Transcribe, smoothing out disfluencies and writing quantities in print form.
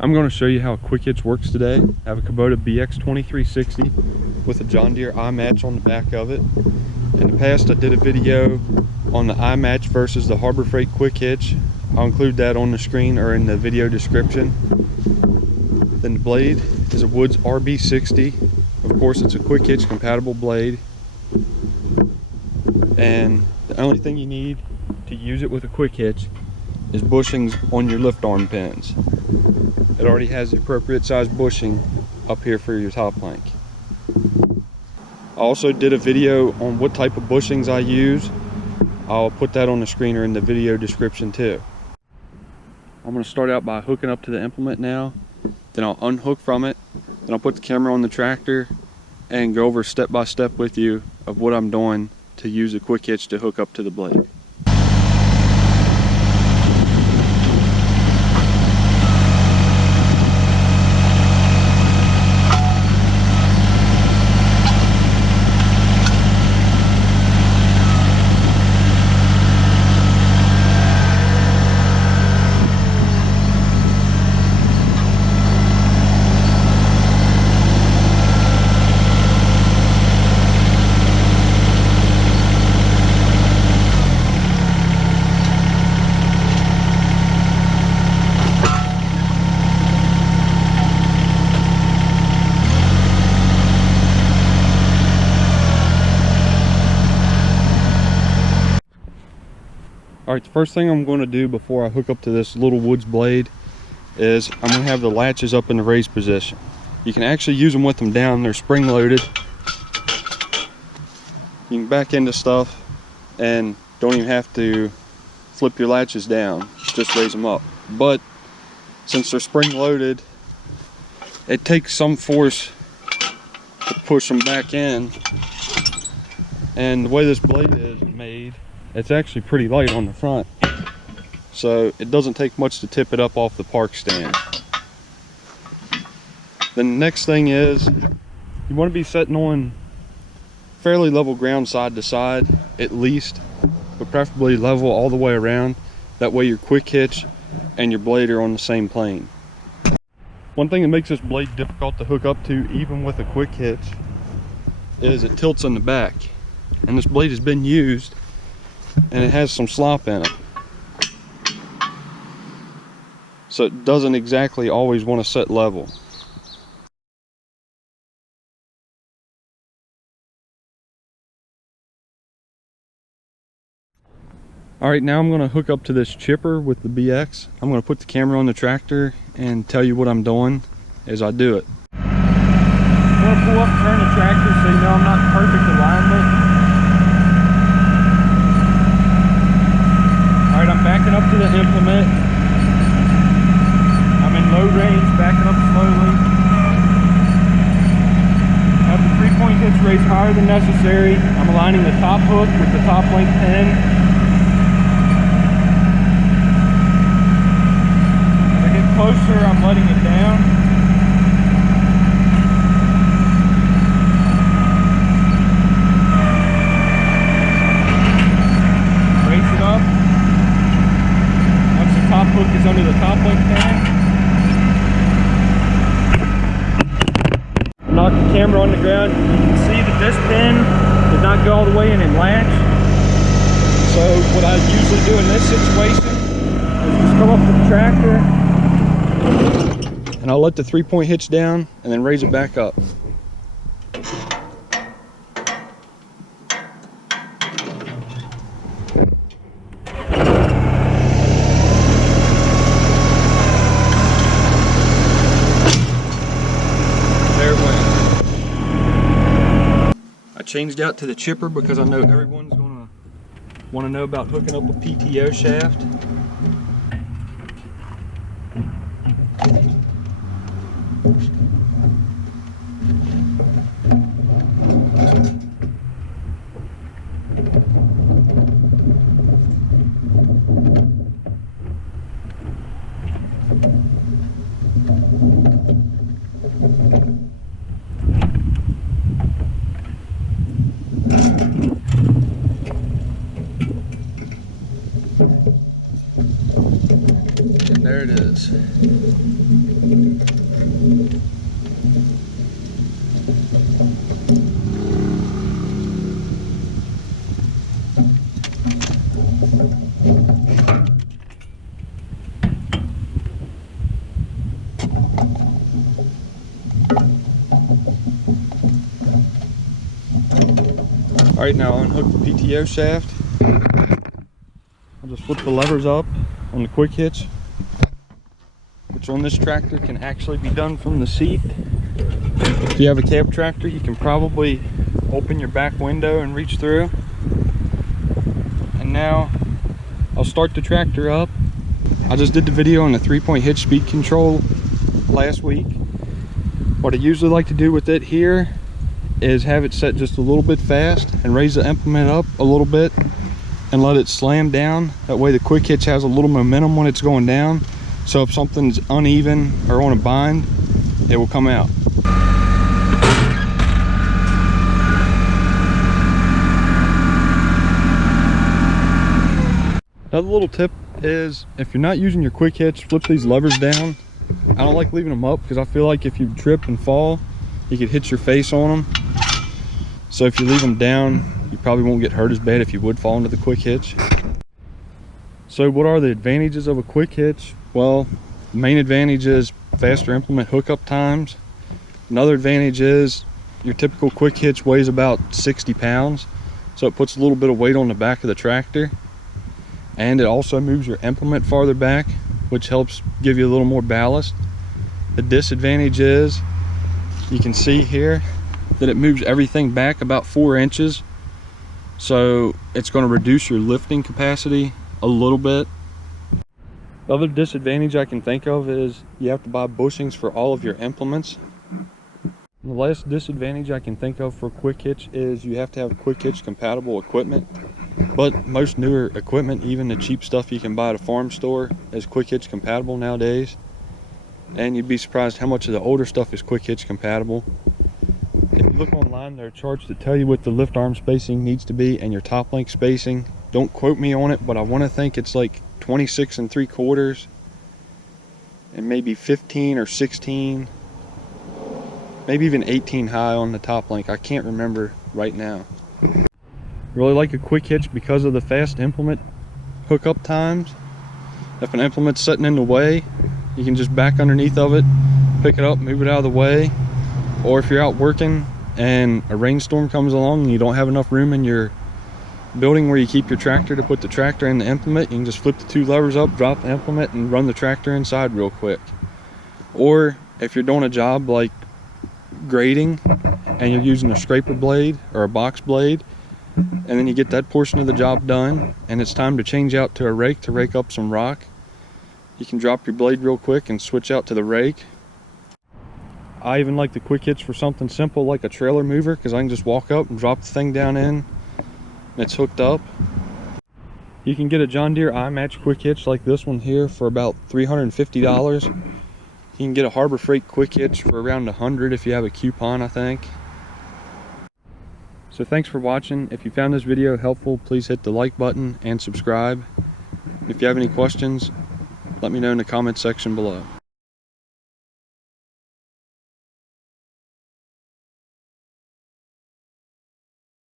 I'm going to show you how a quick hitch works today. I have a Kubota BX2360 with a John Deere iMatch on the back of it. In the past I did a video on the iMatch versus the Harbor Freight quick hitch. I'll include that on the screen or in the video description. Then the blade is a Woods RB60. Of course, it's a quick hitch compatible blade. And the only thing you need to use it with a quick hitch is bushings on your lift arm pins. It already has the appropriate size bushing up here for your top link. I also did a video on what type of bushings I use. I'll put that on the screen or in the video description too. I'm going to start out by hooking up to the implement now, then I'll unhook from it, then I'll put the camera on the tractor and go over step by step with you of what I'm doing to use a quick hitch to hook up to the blade. Alright, the first thing I'm going to do before I hook up to this little Woods blade is I'm going to have the latches up in the raised position. You can actually use them with them down, they're spring loaded. You can back into stuff and don't even have to flip your latches down, just raise them up. But since they're spring loaded, it takes some force to push them back in. And the way this blade is made, it's actually pretty light on the front, so it doesn't take much to tip it up off the park stand. Then the next thing is you want to be sitting on fairly level ground side to side at least, but preferably level all the way around. That way your quick hitch and your blade are on the same plane. One thing that makes this blade difficult to hook up to even with a quick hitch is it tilts in the back, and this blade has been used and it has some slop in it, so it doesn't exactly always want to set level. Alright, now I'm going to hook up to this chipper with the BX. I'm going to put the camera on the tractor and tell you what I'm doing as I do it. I'm going to pull up and turn the tractor so you know I'm not in perfect alignment. Alright, I'm backing up to the implement. I'm in low range, backing up slowly. I have the 3-point hitch raised higher than necessary. I'm aligning the top hook with the top link pin. As I get closer, I'm letting it down. Raise it up. Top hook is under the top link pin. Knock the camera on the ground. You can see that this pin did not go all the way in and latch. So what I usually do in this situation is just come up to the tractor and I'll let the 3-point hitch down and then raise it back up. Changed out to the chipper because I know everyone's going to want to know about hooking up a PTO shaft. And there it is. Alright, now unhook the PTO shaft. I'll just flip the levers up on the quick hitch, which on this tractor can actually be done from the seat. If you have a cab tractor, you can probably open your back window and reach through. And now I'll start the tractor up. I just did the video on the 3-point hitch speed control last week. What I usually like to do with it here is have it set just a little bit fast and raise the implement up a little bit and let it slam down. That way the quick hitch has a little momentum when it's going down. So if something's uneven or on a bind, it will come out. Another little tip is, if you're not using your quick hitch, flip these levers down. I don't like leaving them up because I feel like if you trip and fall, you could hit your face on them. So if you leave them down, you probably won't get hurt as bad if you would fall into the quick hitch. So what are the advantages of a quick hitch? Well, the main advantage is faster implement hookup times. Another advantage is your typical quick hitch weighs about 60 pounds. So it puts a little bit of weight on the back of the tractor. And it also moves your implement farther back, which helps give you a little more ballast. The disadvantage is, you can see here that it moves everything back about 4 inches. So it's going to reduce your lifting capacity a little bit. The other disadvantage I can think of is you have to buy bushings for all of your implements. The last disadvantage I can think of for quick hitch is you have to have quick hitch compatible equipment. But most newer equipment, even the cheap stuff you can buy at a farm store, is quick hitch compatible nowadays. And you'd be surprised how much of the older stuff is quick hitch compatible. If you look online, there are charts that tell you what the lift arm spacing needs to be and your top link spacing. Don't quote me on it, but I want to think it's like 26 3/4 and maybe 15 or 16, maybe even 18 high on the top link. I can't remember right now. Really like a quick hitch because of the fast implement hookup times. If an implement's sitting in the way, you can just back underneath of it, pick it up, move it out of the way. Or if you're out working and a rainstorm comes along and you don't have enough room in your building where you keep your tractor to put the tractor in the implement, you can just flip the 2 levers up, drop the implement, and run the tractor inside real quick. Or if you're doing a job like grading and you're using a scraper blade or a box blade, and then you get that portion of the job done and it's time to change out to a rake to rake up some rock, you can drop your blade real quick and switch out to the rake. I even like the quick hitch for something simple like a trailer mover, because I can just walk up and drop the thing down in and it's hooked up. You can get a John Deere iMatch quick hitch like this one here for about $350. You can get a Harbor Freight quick hitch for around $100 if you have a coupon, I think. So thanks for watching. If you found this video helpful, please hit the like button and subscribe. If you have any questions, let me know in the comment section below.